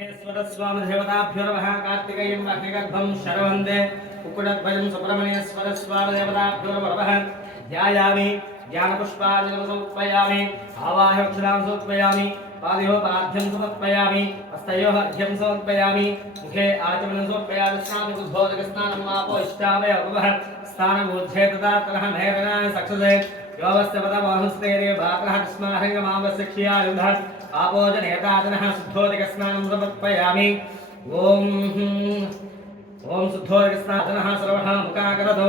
स्वामी देवताभ्यो नमः। कार्तिकेयं अग्निगर्भं शरवन्दे कुक्कुटध्वजं सुब्रह्मण्येश्वर स्वामी देवताभ्यो नमः। ध्यायामि ज्ञानपुष्पाञ्जलिं समर्पयामि आवाहक्षरां समर्पयामि पादयोपाद्यं समर्पयामि हस्तयोः अर्घ्यं समर्पयामि मुखे आचमनं समर्पयामि स्नानमुद्बोधकस्नानं मापो इष्टावय भवः स्नानमूर्ध्वे तथा तलः मेघनाय सक्षसे योगस्य पदमोहस्तेरे भागः तस्माहङ्गमावस्य क्षीयायुधः आपोजनेताजनः शुद्धोदकस्नानं समर्पयामि ॐ शुद्धोदकस्नानः सर्वः मुखाकरोतु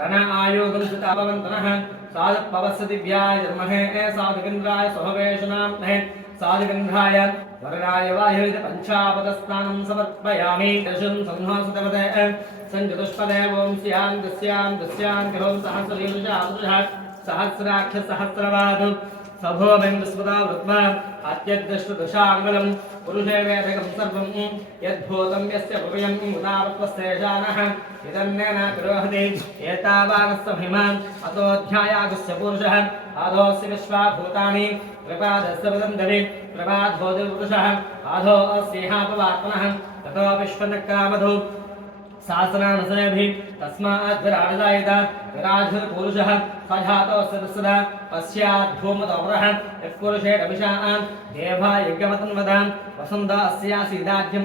रण आयुगं सुतापवन्तनः साधुपवस्य दिव्याय जन्महे साधुगन्धाय स्वभवेशनाम्ने साधुगन्धाय वरदाय वायुविद पञ्चापदस्नानं समर्पयामि दशं संहासुतवते संजतुष्पदे ॐ स्यां दस्यां ॐ सहस्रयुषः सहस्राक्ष सहस्रवादु सभोमिं विस्मृता वृत्मा अत्यद्दष्टदशाङ्गलं पुरुषे वेदकं सर्वं यद्भूतं यस्य भव्यं उदावत्वस्तेषानः इदन्नेन गृहति एतावानस्य महिमान् अतोऽध्यायागस्य पुरुषः आधोऽस्य विश्वाभूतानि प्रपादस्य वदन्तवि प्रपादोदिपुरुषः आधोऽस्येहापवात्मनः ततो विश्वनक्रामधु शासनानुसयभिः तस्मात् विराजदायिता विराजपुरुषः सजातोऽस्य तस्सदा पश्याद्धूमतोरः यत्पुरुषेरभिषान् देवा यज्ञवतन्वदां वसन्त अस्यासीदाज्यं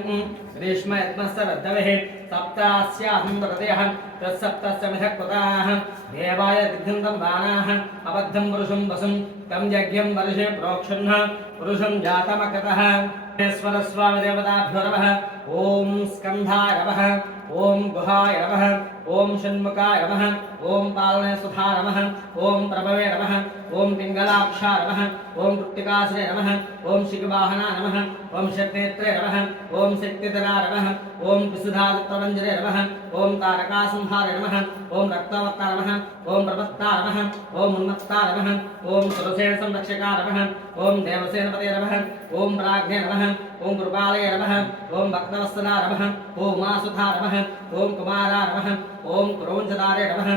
ग्रीष्म यत्नस्य रद्धविः सप्तास्याहन्तरतयः तत्सप्तस्य मिथकृताः देवाय दिग्धन्तं दानाः अबद्धं पुरुषं वसुं तं यज्ञं वर्षे प्रोक्षन्ः पुरुषं जातमकतः स्वामी देवताभ्यो नमः। ॐ स्कन्धाय नमः ॐ गुहाय नमः ॐ षण्मुखाय नमः ॐ पालनसुधा नमः ॐ प्रभवे नमः ॐ पिङ्गलाक्षाय नमः ॐ कृत्तिकाश्रे नमः ॐ शिखवाहना नमः ॐ षट्नेत्रे नमः ॐ शक्तिधरा नमः ॐ पिसुधादत्तमञ्जरे नमः ॐ तारकासंहारे नमः ॐ रक्तवत्ता नमः ॐ प्रपत्ता नमः ॐ उन्मत्ता नमः ॐ सुरसेन संरक्षका नमः ॐ देवसेनपते नमः ॐ प्राज्ञे नमः ॐ कृपालये नमः ॐ भक्तवत्सला नमः ॐ मासुधा नमः ॐ कुमारा नमः ॐ क्रोञ्चदारे नमः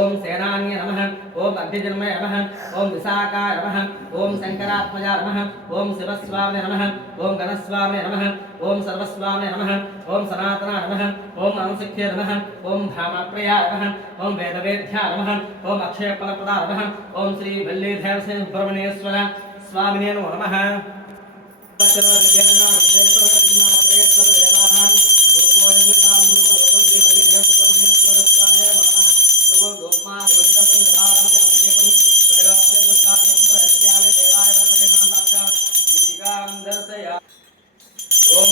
ॐ सेनान्ये नमः ॐ अग्निजन्मये नमः ॐ विशाखाय नमः ॐ शङ्करात्मजा नमः ॐ शिवस्वामिने नमः ॐ गणस्वामिने नमः ॐ सर्वस्वामिने नमः ॐ सनातना नमः ॐ अनुसिक्ष्ये नमः ॐ धामप्रिया नमः ॐ वेदवेद्या नमः ॐ अक्षयफलप्रदा नमः ॐ श्री वल्लीधरसिंह सुब्रह्मण्येश्वर स्वामिने नमो नमः। ओम